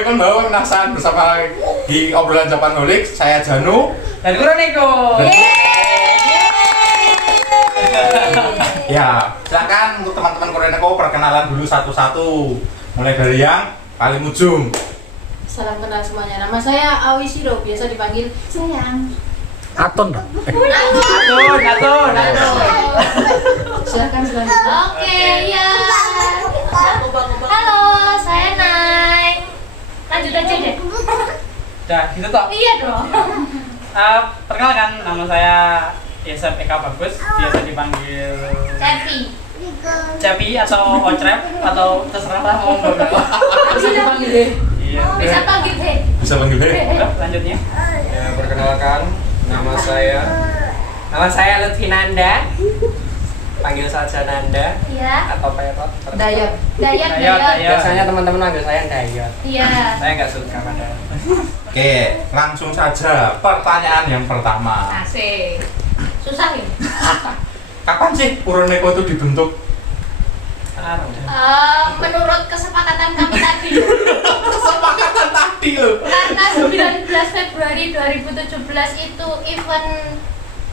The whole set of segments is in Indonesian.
Kan bawa penasaran bersama di obrolan Japanholic, saya Janu dan Kuroneko. Ya, silakan untuk teman-teman Kuroneko perkenalan dulu satu-satu. Mulai dari yang paling ujung. Salam kenal semuanya. Nama saya Awi Shiro, biasa dipanggil Sayang. Aton. Aton. Silakan selanjutnya. Oke, ya. Halo, saya Nay. Lanjut aja deh. Dah, gitu toh. Iya dong. Perkenalkan, nama saya Yesep Eka Bagus, biasa dipanggil Cepi atau Ocrep atau terserah lah mau ngomong berapa. Bisa dipanggil deh. Iya. Bisa panggil deh. Bisa panggil deh. Udah, lanjutnya. Ya, perkenalkan, nama saya Lutfi Nanda. Panggil saja Nanda Iya. atau Petot. Dayot. Dayat. Biasanya teman-teman manggil saya Dayot. Iya. Saya nggak suka pada. Oke, langsung saja pertanyaan yang pertama. Asik. Susah ini. Kapan sih Kuroneko itu dibentuk? Sekarang. Menurut kesepakatan kami tadi, Kesepakatan tadi loh. karena 19 Februari 2017 itu event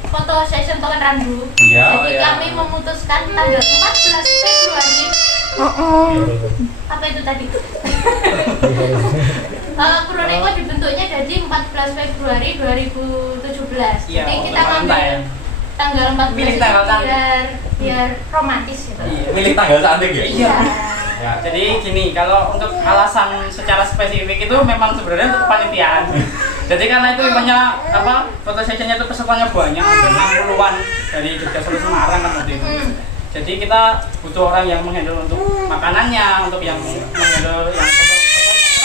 foto session Token Randu. Iya. Jadi kami memutuskan tanggal 14 Februari. Apa itu tadi? Kuroneko dibentuknya jadi 14 Februari 2017. Iya, Jadi kita untuk ngambil ya. tanggal 14 Pilih itu tanggal cantik. biar romantis gitu. Iya. Milih tanggal cantik ya? Iya. Ya. Jadi gini, kalau untuk alasan secara spesifik itu memang sebenarnya untuk kepanitiaan. Jadi karena itu eventnya apa, foto sessionnya itu pesertanya banyak, ada 60-an dari Jogja Solo Semarang kan waktu itu. Jadi kita butuh orang yang menghandle untuk makanannya, untuk yang menghandle yang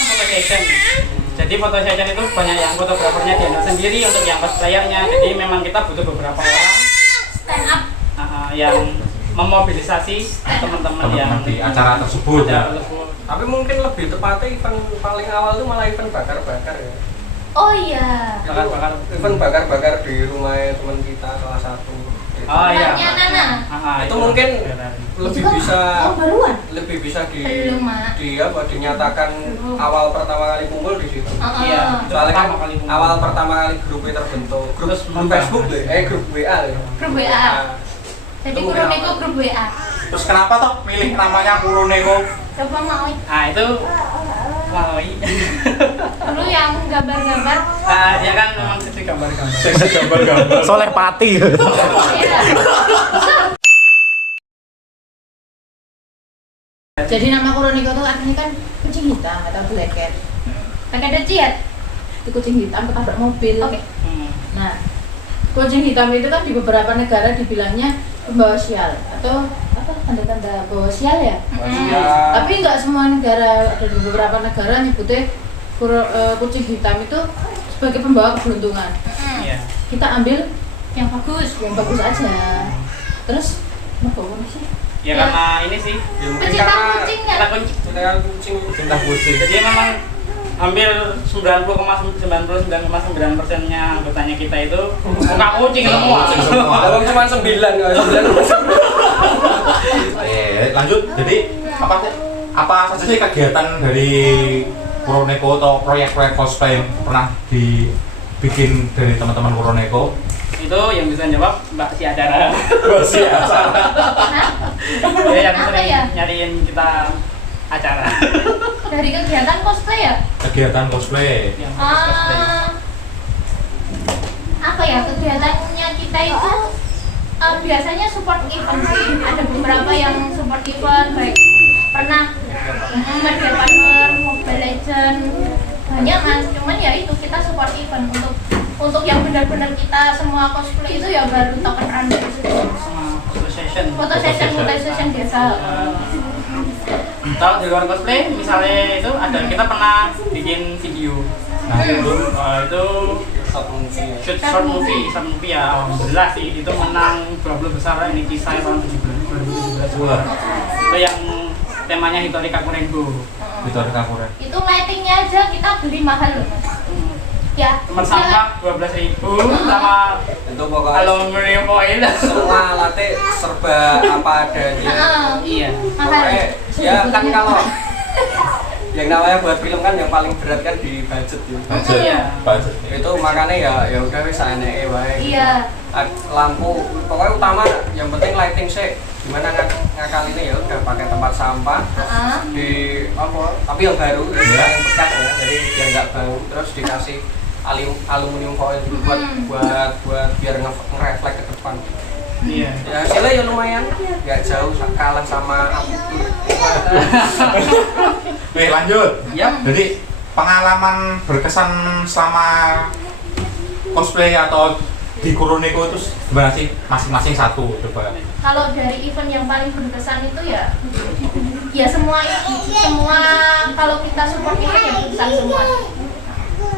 foto session. Jadi foto session itu banyak yang fotografernya dia sendiri, untuk yang cosplayernya. Jadi memang kita butuh beberapa orang Stand up. yang memobilisasi teman-teman yang di acara tersebut ya. Tapi mungkin lebih tepatnya event paling awal itu malah event bakar-bakar ya. Oh iya. bakar-bakar. Event bakar-bakar di rumah teman kita salah satu. Oh iya. Rumahnya Nana. Itu mungkin lebih bisa Oh baruan. lebih bisa Belum, Mak. dinyatakan Belum. awal pertama kali kumpul di situ. Iya. Soalnya kan Pertama kali kumpul. awal pertama kali grupnya terbentuk, grup Terus Facebook deh, grup WA ya. Grup WA. Jadi Itu Kuroneko WA. grup WA. Terus kenapa toh milih namanya Kuroneko? Coba mau Nah itu Maui. dulu yang gambar-gambar. Ya kan memang sisi gambar-gambar. Seksi gambar-gambar. Soleh Pati. Iya. Jadi nama Kuroneko itu artinya kan kucing hitam atau black cat. Pakai ada ciat. Itu kucing hitam ketabrak mobil. Oke. Nah, kucing hitam itu kan di beberapa negara dibilangnya pembawa sial atau apa tanda-tanda bawa sial ya. Tapi nggak semua negara, ada di beberapa negara nyebutnya kucing hitam itu sebagai pembawa keberuntungan. Iya. Kita ambil Yang bagus. yang bagus aja. Terus mau bawa apa sih? Ya karena ini sih. Ya mungkin Pecinta karena kucing Kita kan? kunci. cinta kucing. Cinta kucing. Jadi memang hampir 99,9%-nya anggotanya kita itu suka kucing semua. Kucing semua. Abang cuma 9 ya, 9. Lanjut. Jadi apa saja sih kegiatan dari Kuroneko atau proyek-proyek cosplay yang pernah dibikin dari teman-teman Kuroneko? Itu yang bisa jawab Mbak Si Adara. Masih Dia yang Apa sering ya? nyariin kita acara. Dari kegiatan cosplay ya? Kegiatan cosplay. Yang cosplay. Apa ya kegiatannya kita itu biasanya support event sih. Ada beberapa yang support event baik pernah Media Partner, Mobile Legend banyak mas. Cuman ya itu kita support event untuk yang benar-benar kita semua cosplay itu ya baru Token Randu itu. Sama foto session. Foto session biasa. Kalau di luar cosplay, misalnya itu ada kita pernah bikin video. Nah, itu Itu short movie ya. Alhamdulillah sih itu menang 12 besar ini kisah tahun 2017. Itu yang temanya Hitori Kakurengo. Victoria Kakuren. Itu lightingnya aja kita beli mahal loh mas. Ya. teman sampah 12.000 sama Itu pokoknya aluminium foil. semua alatnya serba apa adanya. Iya. Pokoknya ya kan kalau yang namanya buat film kan yang paling berat kan di budget ya. Budget. Iya. Budget. Itu makanya ya udah wis aneh wae. Iya. Lampu pokoknya utama yang penting lighting sih. Gimana ngakalinnya ya udah pakai tempat sampah di apa tapi yang baru ya, yang bekas ya jadi biar nggak bau terus dikasih aluminium foil juga buat biar ngereflek ke depan. Iya. Ya hasilnya ya lumayan nggak jauh kalah sama Oke, lanjut. Yap. Jadi pengalaman berkesan selama cosplay atau di Kuroneko itu gimana sih masing-masing satu coba. Kalau dari event yang paling berkesan itu ya semua kalau kita support event ya berkesan semua.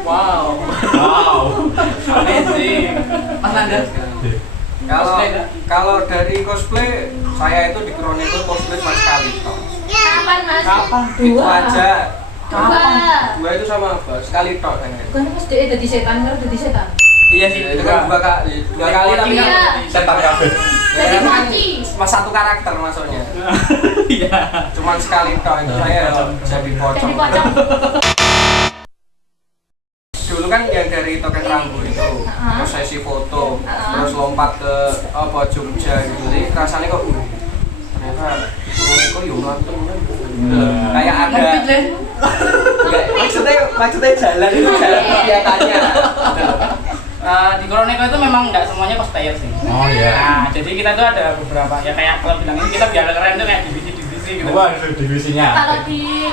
Wow. Wow. Amazing. Mas Nanda. Kalau dari cosplay saya itu di Kuroneko cosplay cuma sekali toh. Kapan Mas? Kapan? Itu aja. Dua. Itu sama apa? Sekali toh saya. Kan mesti jadi setan kan jadi setan. Iya sih. Itu kan dua kali tapi kan Iya. Setan kabeh. Jadi mochi. cuma satu karakter masuknya. Iya. Cuman sekali toh itu saya jadi pocong. Jadi pocong. Dulu kan yang dari Token Rambu itu terus sesi foto terus lompat ke apa Jogja gitu jadi rasanya kok ternyata itu yuk nonton kayak ada nggak, maksudnya jalan itu jalan kegiatannya Di Kuroneko itu memang nggak semuanya cosplayer sih. Oh iya. Nah, jadi kita tuh ada beberapa ya kayak kalau bilang ini kita biar keren tuh kayak divisi-divisi gitu. Wah, itu divisinya. Kalau di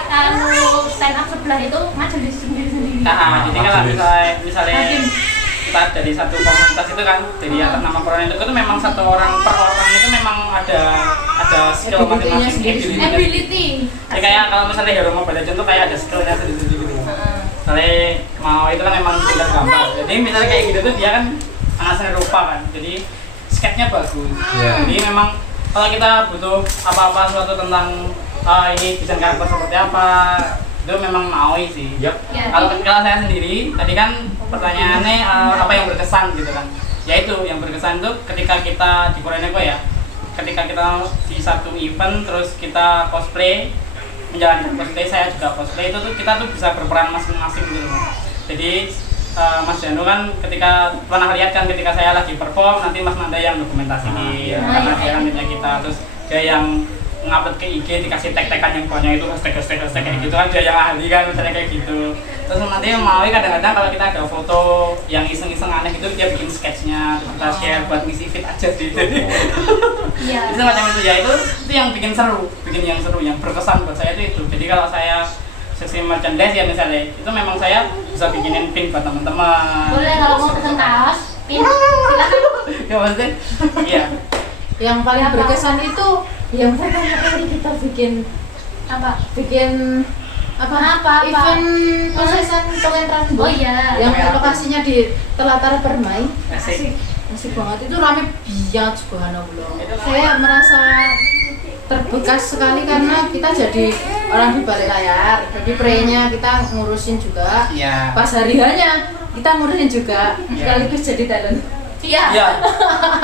stand up sebelah itu majelis sendiri-sendiri. Nah, jadi kan majelis. misalnya kita dari satu komunitas itu kan dari atas nama Kuroneko itu memang satu orang per orang itu memang ada skill Ability-nya masing-masing. sendiri-sendiri. Ability. Jadi kayak kalau misalnya Hero Mobile Legends tuh kayak ada skillnya sendiri-sendiri gitu. Misalnya mau itu kan memang tinggal gambar. Jadi misalnya kayak gitu tuh dia kan sangat seni rupa kan. Jadi sketchnya bagus. Yeah. Jadi memang kalau kita butuh apa-apa suatu tentang ini desain karakter seperti apa itu memang Maui sih. Yap. Ya, Kalau saya sendiri tadi kan pertanyaannya apa yang berkesan gitu kan. Yaitu yang berkesan tuh ketika kita di Kuroneko ya. Ketika kita di satu event terus kita cosplay menjalankan cosplay, saya juga cosplay itu tuh kita tuh bisa berperan masing-masing gitu loh. Jadi Mas Janu kan ketika pernah lihat kan ketika saya lagi perform nanti Mas Nanda yang dokumentasiin karena dia kan punya kita terus dia yang ngupload ke IG dikasih tag-tagan yang banyak itu hashtag kayak gitu kan dia yang ahli kan misalnya kayak gitu. Terus nanti Maui kadang-kadang kalau kita ada foto yang iseng-iseng aneh gitu dia bikin sketchnya terus kita share buat ngisi feed aja sih. Iya. Itu macam itu ya itu yang bikin yang seru yang berkesan buat saya itu. Jadi kalau saya sesi merchandise ya misalnya itu memang saya bisa bikinin pin buat teman-teman. Boleh kalau mau pesen kaos, pin silakan. Ya maksudnya iya. Yang paling berkesan itu yang pertama kali kita bikin Apa? event konsesan Token Rambu. Oh iya. Yang lokasinya di Telatar Permai. Asik. Asik banget, itu rame biat subhanallah. Saya merasa terbekas sekali karena kita jadi orang di balik layar. Jadi pre-nya kita ngurusin juga. Iya. Pas hari hanya kita ngurusin juga. Sekaligus jadi talent. Iya. Iya.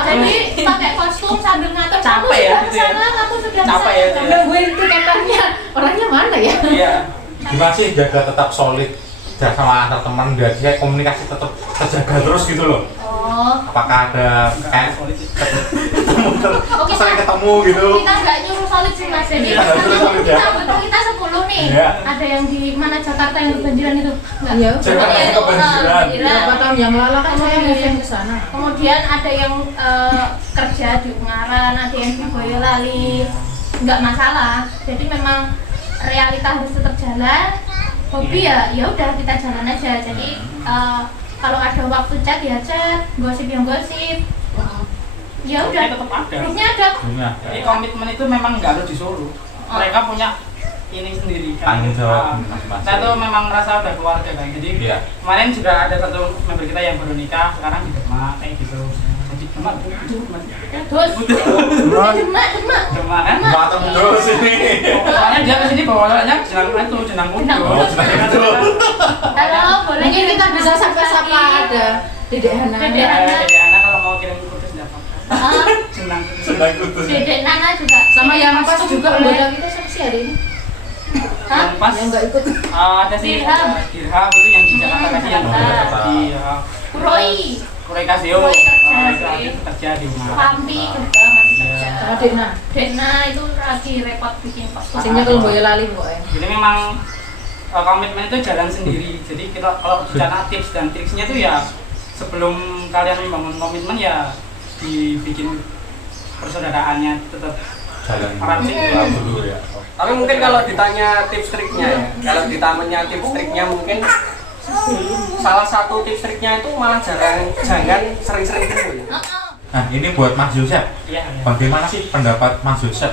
Jadi pakai kostum sambil ngatur. Capek Kamu ya, sudah gitu ya. kesana, kamu sudah Capek ya, kesana. itu ya. Nungguin tiketannya, orangnya mana ya? Iya. Gimana sih jaga tetap solid sama antar teman biar dia komunikasi tetap terjaga terus gitu loh. Oh. Apakah ada kayak Oke, sering ketemu gitu? kita nggak nyuruh solid sih Mas. Jadi Kita nggak nyuruh solid, ya? kita 10 nih. Iya. Ada yang di mana Jakarta yang kebanjiran itu? Nggak. Iya. Jakarta yang kebanjiran. Berapa tahun yang lalu kan saya ngevent ke sana. Kemudian ada yang kerja di Ungaran, ada yang di Boyolali. Nggak masalah. Jadi memang realita harus tetap jalan. Hobi ya udah kita jalan aja. Jadi kalau ada waktu chat ya chat, gosip yang gosip. Ya udah. Grupnya tetap ada. Grupnya ada. Jadi komitmen itu memang nggak harus disuruh. Mereka punya ini sendiri kan. Tanggung jawab Nah, masing-masing. Saya tuh memang merasa udah keluarga kan. Jadi Iya. kemarin juga ada satu member kita yang baru nikah, sekarang di Demak kayak gitu. Jadi Terus demak Cuma kan? Mateng terus ini. Soalnya dia kesini bawanya jenang kudu. Oh, jenang kudu. halo boleh Mungkin kita bisa sapa-sapa ada Dedek Hana. Dedek Hana. Jadi anak kalau mau kirim kudus enggak apa-apa. Jenang kudu. Senang kutus. Dedek Nana juga Sama yang pas Kostum juga boleh. anggota kita siapa sih hari ini? Hah? Yang pas Yang nggak ikut. ada sih Dirham. Dirham itu yang di Jakarta tadi yang Jakarta. iya. Roy Kuroi Kasio. Roy kerja Itu kerja di rumah. Pampi juga masih kerja Sama Dekna. Dekna itu lagi repot bikin kostum Sehingga kalau boyo lali pokoknya. Jadi memang komitmen itu jalan sendiri. Jadi kita kalau bicara tips dan triksnya itu ya sebelum kalian membangun komitmen ya dibikin persaudaraannya tetap Jalan Jalan dulu ya. Tapi mungkin kalau ditanya tips triknya ya, kalau ditanya tips triknya mungkin salah satu tips triknya itu malah jangan sering-sering kumpul ya. Nah, ini buat Mas Yosep. Iya, iya. Bagaimana sih pendapat Mas Yosep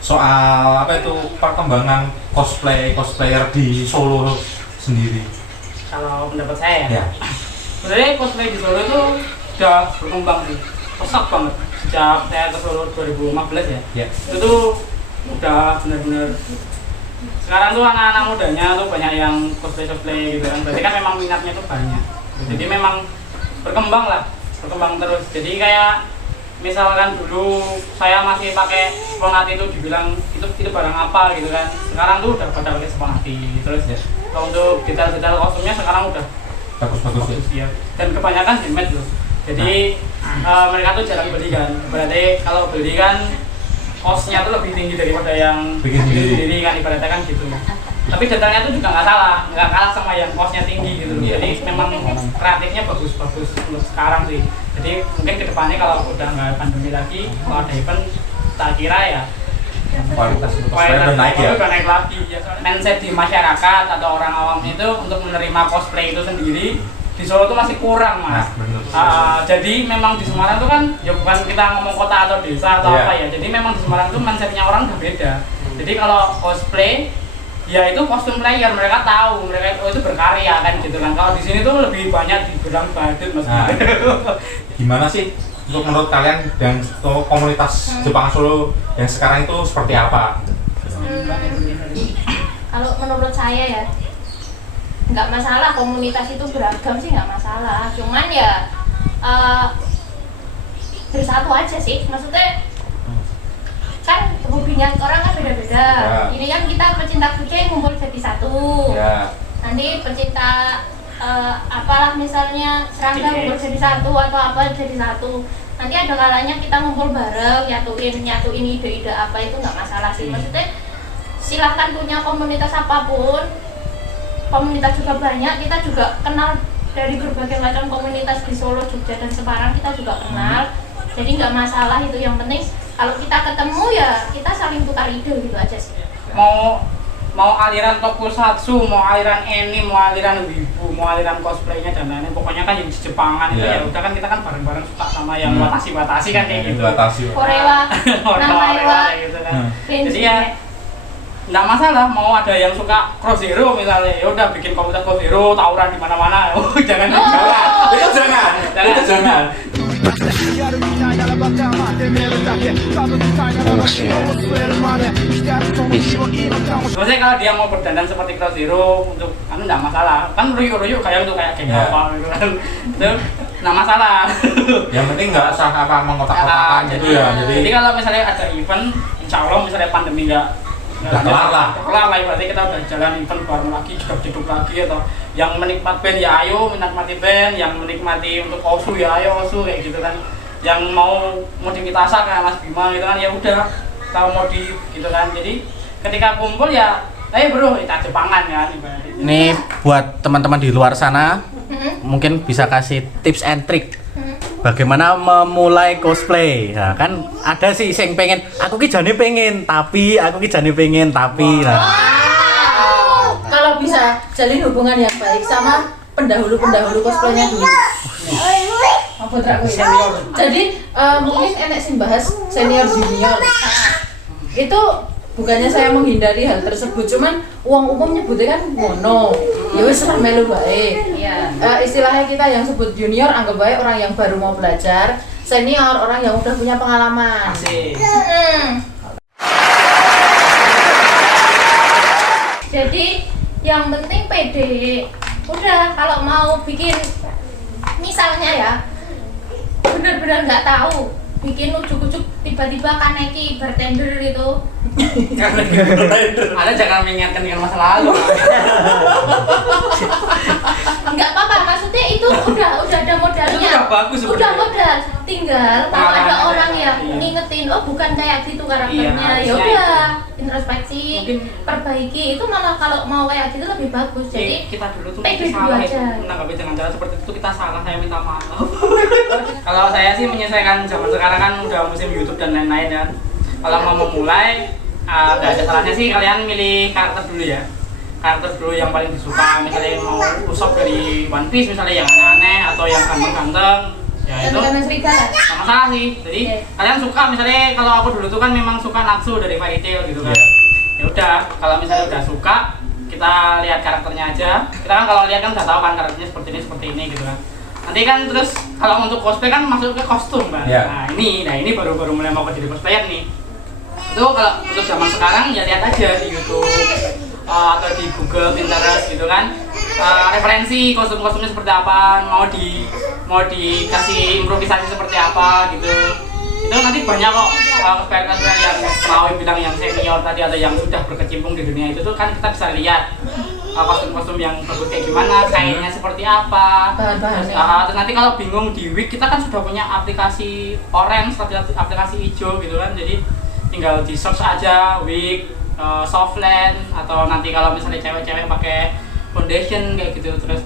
soal apa itu perkembangan cosplayer di Solo sendiri? Kalau pendapat saya Ya. sebenarnya cosplay di Solo itu udah berkembang sih, pesat banget sejak saya ke Solo 2015 ya. Ya. Itu tuh udah benar-benar sekarang tuh anak-anak mudanya tuh banyak yang cosplay gitu kan. Berarti kan memang minatnya tuh banyak. Jadi memang berkembang terus. Jadi kayak misalkan dulu saya masih pakai Sponati itu dibilang itu barang apa gitu kan. Sekarang tuh udah pada pakai Sponati. Terus ya. Kalau untuk detail-detail kostumnya sekarang udah Bagus ya. ya. Dan kebanyakan handmade loh. Jadi mereka tuh jarang beli kan. Berarti kalau beli kan costnya tuh lebih tinggi daripada yang Bikin sendiri. kan ibaratnya kan gitu. Tapi detailnya tuh juga nggak kalah sama yang costnya tinggi gitu. Jadi memang kreatifnya bagus untuk sekarang sih. Jadi mungkin kedepannya kalau udah nggak pandemi lagi, kalau ada event, tak kira ya Kualitas cosplayer udah naik ya. udah naik lagi ya. Mindset di masyarakat atau orang awam itu untuk menerima cosplay itu sendiri di Solo tuh masih kurang mas. Nah, bener. Jadi memang di Semarang tuh kan ya bukan kita ngomong kota atau desa atau Iya. apa ya. Jadi memang di Semarang tuh mindsetnya orang udah beda. Jadi kalau cosplay ya itu kostum player, mereka tahu mereka itu berkarya kan gitu kan. Kalau di sini tuh lebih banyak dibilang badut mas. Nah, gimana sih untuk menurut kalian dan komunitas Jepang Solo yang sekarang itu seperti apa? Kalau menurut saya ya nggak masalah komunitas itu beragam sih, nggak masalah, cuman ya bersatu aja sih, maksudnya kan hobinya orang kan beda-beda Ya. Ini kan kita pecinta kucing ngumpul jadi satu Ya. nanti pecinta apalah misalnya serangga Oke. ngumpul jadi satu atau apa jadi satu, nanti ada kalanya kita ngumpul bareng nyatuin ide-ide apa, itu nggak masalah sih. Maksudnya silahkan punya komunitas apapun, komunitas juga banyak, kita juga kenal dari berbagai macam komunitas di Solo, Jogja dan Semarang, kita juga kenal, jadi nggak masalah itu. Yang penting kalau kita ketemu ya kita saling tukar ide gitu aja sih. Mau aliran tokusatsu, mau aliran anime, mau aliran wibu, mau aliran cosplaynya dan lain-lain, pokoknya kan yang di Jepangan itu Yeah. ya udah kan kita kan bareng-bareng suka sama yang watasi kan kayak gitu. Batasi. Korewa, Orang-orang kayak gitu kan. Jadi ya nggak masalah, mau ada yang suka Cross Hero misalnya, ya udah bikin komunitas Cross Hero, tawuran di mana-mana. Oh, jangan. Itu jangan. Maksudnya kalau dia mau berdandan seperti Cross Hero untuk nggak masalah, kan ruyuk-ruyuk kayak untuk kayak geng Ya. apa gitu kan. Itu nggak masalah. Yang penting nggak usah apa mengotak-kotakan gitu ya. Jadi kalau misalnya ada event, insya Allah misalnya pandemi nggak kelar lah. berarti kita udah jalan event bareng lagi, jeduk lagi, atau yang menikmati band ya ayo menikmati band, yang menikmati untuk osu ya ayo osu kayak gitu kan. Yang mau modifikasi kayak Mas Bima gitu kan, ya udah kita modif gitu kan. Jadi ketika kumpul ya, ayo bro kita Jepangan kan ibaratnya. Ini buat teman-teman di luar sana, mungkin bisa kasih tips and trick bagaimana memulai cosplay. Nah, kan ada sih yang pengen, aku ki jane pengen, tapi nah. Kalau bisa jalin hubungan yang baik sama pendahulu cosplaynya dulu. Apa teraku ya? Jadi mungkin enek sing bahas senior junior. Itu bukannya saya menghindari hal tersebut, cuman uang umum nyebutnya kan ngono. Ya wis lah melu bae. Iya. Istilahnya kita yang sebut junior anggap baik orang yang baru mau belajar, senior, orang yang udah punya pengalaman. Asik. Jadi yang penting pede. Udah kalau mau bikin misalnya ya benar-benar nggak tahu bikin ujuk-ujuk tiba-tiba kaneki bartender itu Ada jangan mengingatkan dengan masa lalu. nggak apa-apa, maksudnya itu udah ada modalnya. Itu udah bagus Udah sebenarnya. modal, tinggal kalau ada Pengalaman orang aja. yang Iya. ngingetin, oh bukan kayak gitu karakternya, Iya, ya harusnya udah introspeksi, Mungkin- perbaiki, itu malah kalau mau kayak gitu lebih bagus. Jadi kita dulu tuh pede masih dulu salah aja. itu menanggapi dengan cara seperti itu kita salah, saya minta maaf. Kalau saya sih menyesuaikan zaman sekarang kan udah musim YouTube dan lain-lain kan. Kalau mau memulai nggak ada salahnya sih kalian milih karakter dulu ya. Karakter dulu yang paling disuka, misalnya mau Usopp dari One Piece misalnya yang aneh atau yang ganteng-ganteng, ya itu Ganteng serigala. sama salah sih. Jadi Iya. kalian suka misalnya kalau aku dulu tuh kan memang suka Natsu dari Fairy Tail gitu kan. Ya udah, kalau misalnya udah suka kita lihat karakternya aja. Kita kan kalau lihat kan udah tahu kan karakternya seperti ini gitu kan. Nanti kan terus kalau untuk cosplay kan masuk ke kostum kan. Iya. Nah ini baru mulai mau jadi cosplayer nih. Itu kalau untuk zaman sekarang ya lihat aja di YouTube atau di Google, Pinterest gitu kan. Referensi kostum-kostumnya seperti apa, mau dikasih improvisasi seperti apa gitu. Itu nanti banyak kok cosplayer yang mau bilang yang senior tadi atau yang sudah berkecimpung di dunia itu tuh kan kita bisa lihat kostum-kostum yang bagus kayak gimana, kainnya seperti apa. Bahan-bahannya. Terus nanti kalau bingung di Wig kita kan sudah punya aplikasi orange, aplikasi hijau gitu kan. Jadi tinggal di search aja Wig, Softland, atau nanti kalau misalnya cewek-cewek pakai foundation kayak gitu. Terus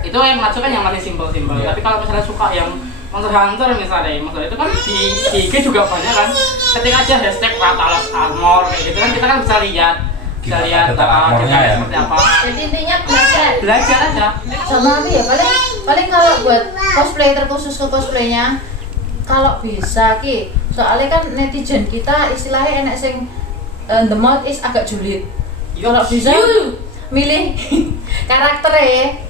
itu yang masuk kan yang masih simpel-simpel. Iya. Tapi kalau misalnya suka yang Monster Hunter misalnya itu kan di IG juga banyak kan. Ketik aja hashtag Ratalas Armor kayak gitu kan, kita kan bisa lihat Gimana detail armornya detailnya ya. seperti apa. Jadi intinya Belajar aja. Sama aku ya, paling kalau buat cosplay terkhusus ke cosplaynya kalau bisa ki, soalnya kan netizen kita istilahnya enak sing the mouth is agak julid. Kalau bisa milih karakternya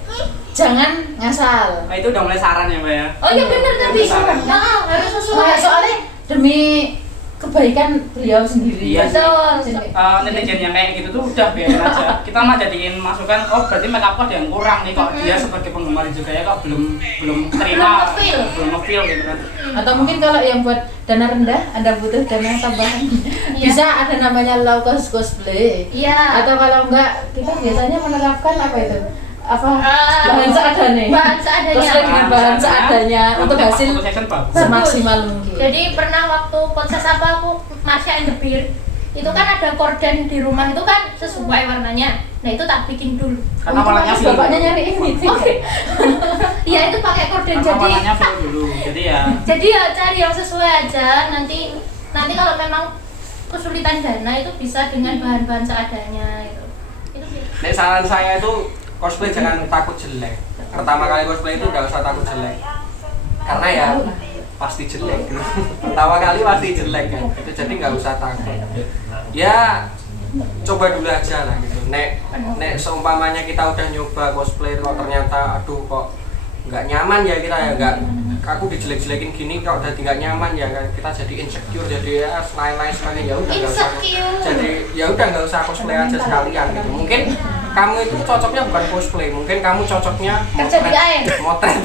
jangan ngasal. Nah, itu udah mulai saran ya Mbak ya. Oh iya benar tadi. Saran. Nah, harus sesuai. Nah, soalnya demi kebaikan beliau sendiri. Iya sih. Betul. Netizen yang kayak gitu tuh udah biarin aja. Kita mah jadiin masukan, oh berarti make up ada yang kurang nih kok dia sebagai penggemar juga ya kok belum terima, belum nge-feel gitu kan. Atau mungkin kalau yang buat dana rendah, Anda butuh dana tambahan. Bisa ada namanya low cost cosplay. Iya. Atau kalau enggak, kita biasanya menerapkan apa itu? Apa Ah, bahan seadanya. bahan seadanya. Cosplay dengan bahan seadanya untuk hasil session bagus. semaksimal mungkin. Jadi pernah waktu podcast apa aku Masya and the Beer itu kan ada korden di rumah itu kan sesuai warnanya. Nah itu tak bikin dulu. Karena warnanya Terus full. bapaknya nyariin gitu. Oke. Iya itu pakai korden Karena jadi. warnanya full dulu. Jadi ya Jadi ya cari yang sesuai aja. Nanti kalau memang kesulitan dana itu bisa dengan bahan-bahan seadanya itu. Itu sih. Nek saran saya itu cosplay jangan takut jelek. Pertama kali cosplay itu nggak usah takut jelek. Karena ya pasti jelek gitu. Pertama kali pasti jelek kan. Itu jadi nggak usah takut. Ya coba dulu aja lah gitu. Nek seumpamanya kita udah nyoba cosplay kok ternyata aduh kok nggak nyaman ya kita ya nggak, aku dijelek-jelekin gini kok udah nggak nyaman ya kan, kita jadi insecure jadi ya lain-lain sekali ya udah nggak usah Insecure. jadi ya udah nggak usah cosplay aja sekalian gitu. Mungkin kamu itu cocoknya bukan cosplay, mungkin kamu cocoknya Kerja di air. motret.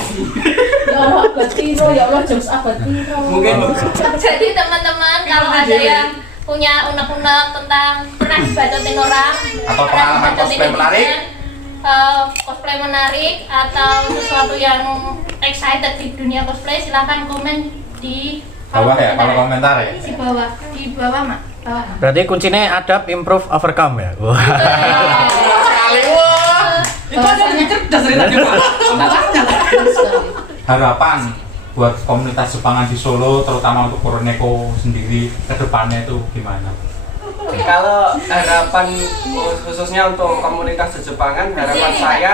Ya Allah abad tiro, ya Allah jokes abad tiro. Mungkin Jadi teman-teman kalau ada yang punya unek-unek tentang pernah dibacotin orang Atau pernah pengalaman dibacotin cosplay netizen, menarik. cosplay menarik atau sesuatu yang excited di dunia cosplay, silahkan komen di Bawah ya, kalau komentar ya. di bawah mak bawah. Berarti kuncinya adapt, improve, overcome ya. Wah. sekali wah. Itu aja lebih cerdas dari tadi Pak. Harapan buat komunitas Jepangan di Solo, terutama untuk Kuroneko sendiri ke depannya itu gimana? kalau harapan khususnya untuk komunitas Jepangan, harapan saya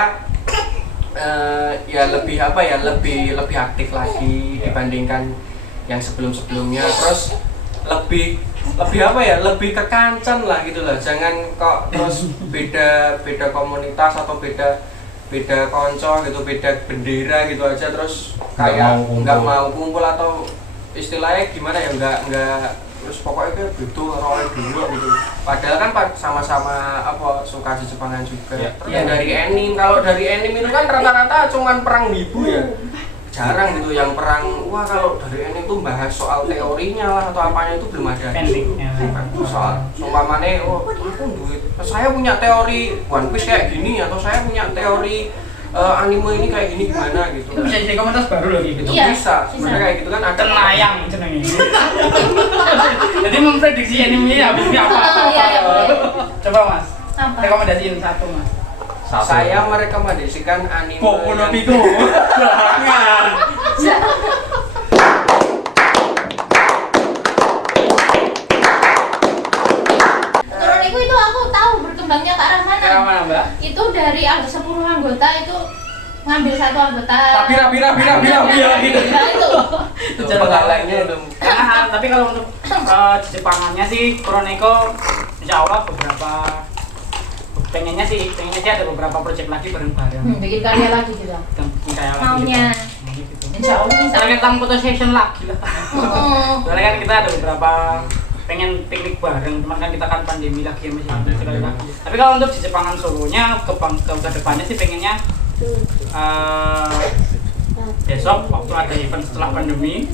ya lebih apa ya, lebih aktif lagi dibandingkan yang sebelumnya. Terus lebih apa ya, lebih kekancan lah gitu lah. Jangan kok terus beda komunitas atau beda beda konco gitu, beda bendera gitu aja terus Nggak kayak mau kumpul. nggak mau kumpul atau istilahnya gimana ya nggak terus pokoknya kayak gitu orang dulu gitu. Padahal kan sama-sama apa suka Jepangan juga. Iya. Terus yang dari anime, kalau dari anime itu kan rata-rata cuman perang wibu ya. Jarang gitu yang perang, wah kalau dari anime tuh bahas soal teorinya lah atau apanya itu belum ada. Pendeknya. Soal umpamane oh aku duit, saya punya teori One Piece kayak gini atau saya punya teori anime ini kayak gini gimana gitu. Itu bisa jadi komunitas baru loh gitu. Itu Iya, bisa. Sebenarnya kayak gitu kan ada Cenayang jenenge. Jadi memprediksi anime habisnya apa? Iya, iya, boleh. Coba Mas. Apa? Rekomendasiin satu Mas. saya merekomendasikan anime Boku no yang- Pico. Jangan. Kuroniku itu aku tahu berkembangnya ke arah mana. Kira mana Mbak? Itu dari 10 anggota itu ngambil satu anggota. Rapi ya gitu. Nah, itu. Itu penggalainya itu. Nah, tapi kalau untuk Jepangannya sih Kuroneko insya Allah pengennya sih ada beberapa project lagi bareng-bareng. Bikin karya lagi gitu. Dan kayak lagi Maunya. gitu. Insya Allah. Sekarang kita foto session lagi lah. Heeh. Soalnya kan kita ada beberapa pengen piknik bareng, cuman kan kita kan pandemi lagi ya masih sekali lagi. Tapi kalau untuk di Jepangan Solonya ke depannya sih pengennya besok waktu ada event setelah pandemi,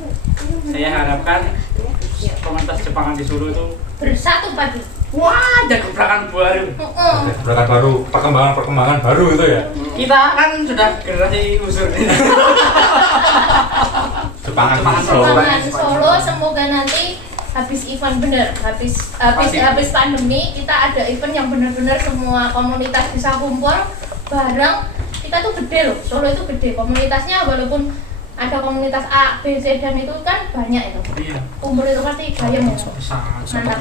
saya harapkan komunitas Jepangan di Solo itu Bersatu padu. wah ada gebrakan baru. Heeh. Berangkat baru, perkembangan baru gitu ya. Kita kan sudah generasi usur. Jepangan Jepangan Solo. Jepangan Solo semoga nanti habis event bener, habis pandemi kita ada event yang benar-benar semua komunitas bisa kumpul bareng. Kita tuh gede loh, Solo itu gede komunitasnya, walaupun ada komunitas A, B, C dan itu kan banyak itu. Iya. Kumpul itu pasti gayeng ya. Mantap.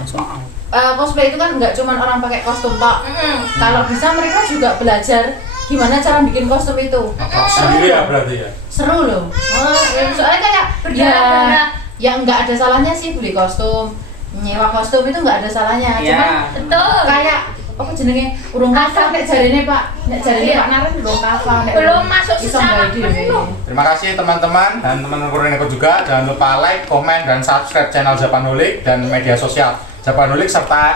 Cosplay itu kan nggak cuma orang pakai kostum Pak. Kalau bisa mereka juga belajar gimana cara bikin kostum itu. Sendiri ya berarti ya. Seru loh. Soalnya kayak Berdarah-darah. ya nggak ada salahnya sih beli kostum, nyewa kostum itu nggak ada salahnya. Iya. Cuman Betul. kayak apa jenenge urung kafa nek jarine Pak. Nek jarine Iya. Pak Naren urung kafa nek Belum masuk iso secara gawe dhewe. penuh. Terima kasih teman-teman dan teman-teman Kuroneko juga. Jangan lupa like, komen, dan subscribe channel Japanulik dan media sosial Japanulik serta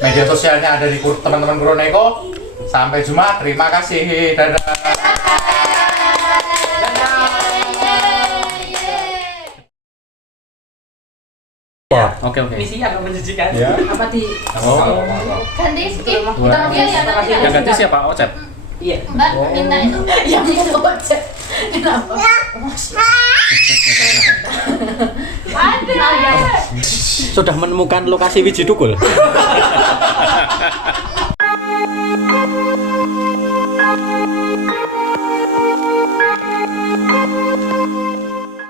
media sosialnya ada di teman-teman Kuroneko. Sampai jumpa. Terima kasih. Dadah. Oke. Misi agak menjijikan. Ya. Apa di Oh. Ganti skip. Kita Iya, iya, tapi Yang Yang ganti siapa? Ocep. Iya. Mbak minta itu. yang itu aja. Kenapa? Ada. Sudah menemukan lokasi Wiji Dukul.